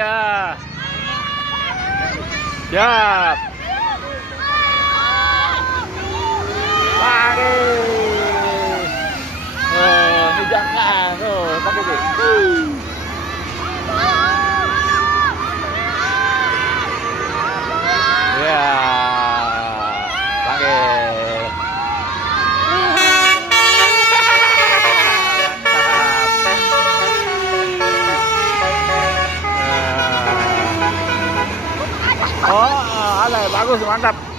ya. Siap. Lari. Oh, ini jangan. Oh, pakai deh. Ya. Pakai. Oh, alay, bagus, mantap.